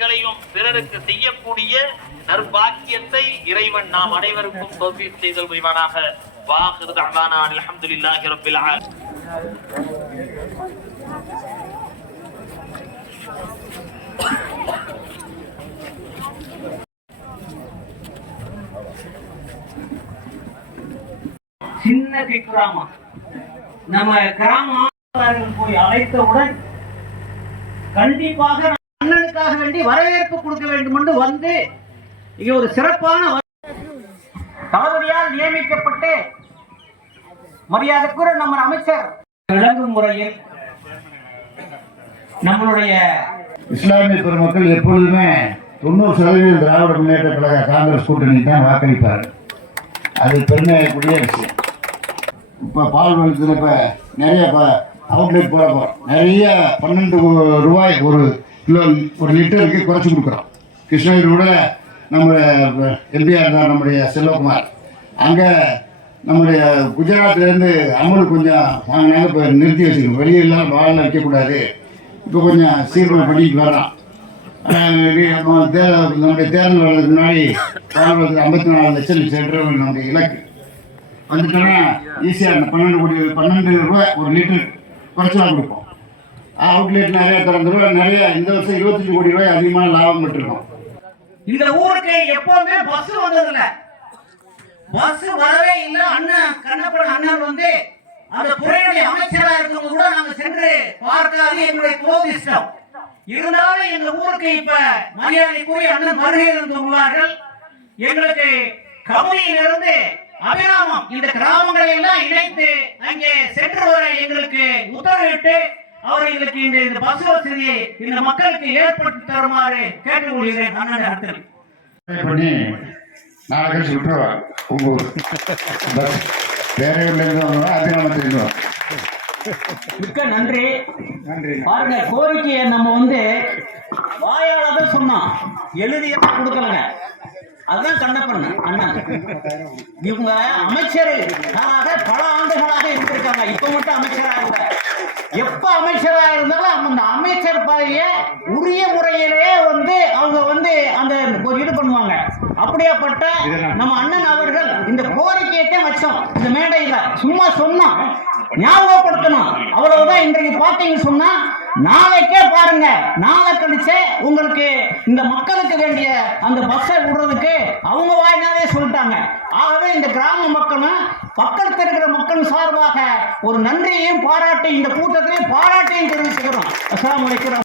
நன்மைகளையும் பிறருக்கு செய்யக்கூடிய நற்பாக்கியத்தை இறைவன் நாம் அனைவருக்கும் தோல்வி செய்தல் புரிவானாக. வாஹிரு தஅவானா அல்ஹம்துலில்லாஹி ரப்பில் சின்ன கிராமம். நம்ம கிராமம் போய் அழைத்தவுடன் கண்டிப்பாக அண்ணனுக்காக வேண்டி வரவேற்பு கொடுக்க வேண்டும் என்று வந்து இங்க ஒரு சிறப்பான தளபதியால் நியமிக்கப்பட்டு மரியாதைக்குரிய நம்ம அமைச்சர். விளங்கும் முறையில் நம்மளுடைய இஸ்லாமிய பெருமக்கள் எப்பொழுதுமே தொண்ணூறு சதவீதம் திராவிட முன்னேற்ற கழக காங்கிரஸ் கூட்டணி தான் வாக்களிப்பார் அது பெருமையாகக்கூடிய விஷயம். இப்போ பால் வளத்தில் இப்போ நிறைய அவுட்லெட் போகிறோம் நிறைய பன்னெண்டு ரூபாய் ஒரு கிலோ ஒரு லிட்டருக்கு குறைச்சி கொடுக்குறோம். கிருஷ்ணகிரியோட நம்முடைய எல்பிஆர் தான் நம்முடைய செல்வகுமார். அங்கே நம்முடைய குஜராத்லேருந்து அமுல் கொஞ்சம் வாங்கினாங்க இப்போ நிறுத்தி வச்சுருக்கோம். வெளியெல்லாம் பாலில் வைக்கக்கூடாது. இப்போ கொஞ்சம் சீர்குலை பண்ணிட்டு வரோம் நம்ம தே- நம்முடைய தேர்தல் வர்றதுக்கு முன்னாடி ஐம்பத்தி நாலு லட்சம் லிட்டர் நம்முடைய இலக்கு. வந்துட்டோன்னா ஈஸியாக அந்த பன்னெண்டு கோடி பன்னெண்டு ரூபாய் ஒரு லிட்டர் குறைச்சலாம் கொடுப்போம். அவுட்லெட் நிறைய திறந்துருவோம் நிறைய இந்த வருஷம் இருபத்தஞ்சு கோடி ரூபாய் அதிகமான லாபம் பெற்றிருக்கோம். இந்த ஊருக்கு எப்பவுமே பஸ் வந்ததில்ல. பஸ் வரவே இல்லை. அண்ணன் கண்ணப்பன் அண்ணன் வந்து அந்த துறையுடைய அமைச்சரா இருக்கவங்க கூட நாங்க சென்று பார்க்காது எங்களுடைய துரோதிஷ்டம் இருந்தாலும் எங்க ஊருக்கு இப்ப மரியாதைக்குரிய அண்ணன் வருகை இருந்துள்ளார்கள் எங்களுக்கு கமுதியிலிருந்து அபிராமம் இந்த கிராமங்களை எல்லாம் இணைத்து அங்கே சென்று வர எங்களுக்கு உத்தரவிட்டு அவர்களுக்கு இந்த இந்த பஸ் வசதியை இந்த மக்களுக்கு ஏற்படுத்தி தருமாறு கேட்டுக்கொள்கிறேன் அண்ணன் இடத்தில் பண்ணி ஊர் பஸ் வேற ஊர்லேருந்து மிக்க நன்றி. நன்றி. பாருங்க கோரிக்கையை நம்ம வந்து வாயால தான் சொன்னோம். எழுதியெல்லாம் கொடுக்கலங்க. அதுதான் கண்ணப்பண்ண அண்ணன். இவங்க அமைச்சராக பல ஆண்டுகளாக இருந்திருக்காங்க. இப்ப மட்டும் அமைச்சரா இல்ல எப்ப அமைச்சரா இருந்தாலும் அந்த அமைச்சர் பதவியை உரிய முறையிலேயே வந்து அவங்க வந்து அந்த இது பண்ணுவாங்க. அப்படியாப்பட்ட நம்ம அண்ணன் அவர்கள் இந்த கோரிக்கையை வச்சோம். இந்த மேடையில சும்மா சொன்னோம் ஞாபகப்படுத்தணும். அவ்வளவுதான் இன்றைக்கு பார்த்தீங்கன்னு சொன்னா நாளைக்கே பாருங்க. நாளை கழிச்சே உங்களுக்கு இந்த மக்களுக்கு வேண்டிய அந்த பஸ்ஸை விடுறதுக்கு அவங்க வாயினாலே சொல்லிட்டாங்க. ஆகவே இந்த கிராம மக்களும் பக்கத்தில் இருக்கிற மக்கள் சார்பாக ஒரு நன்றியையும் பாராட்டை இந்த கூட்டத்திலே பாராட்டையும் தெரிவிச்சுக்கிறோம். அஸ்லாம் வலைக்கிறோம்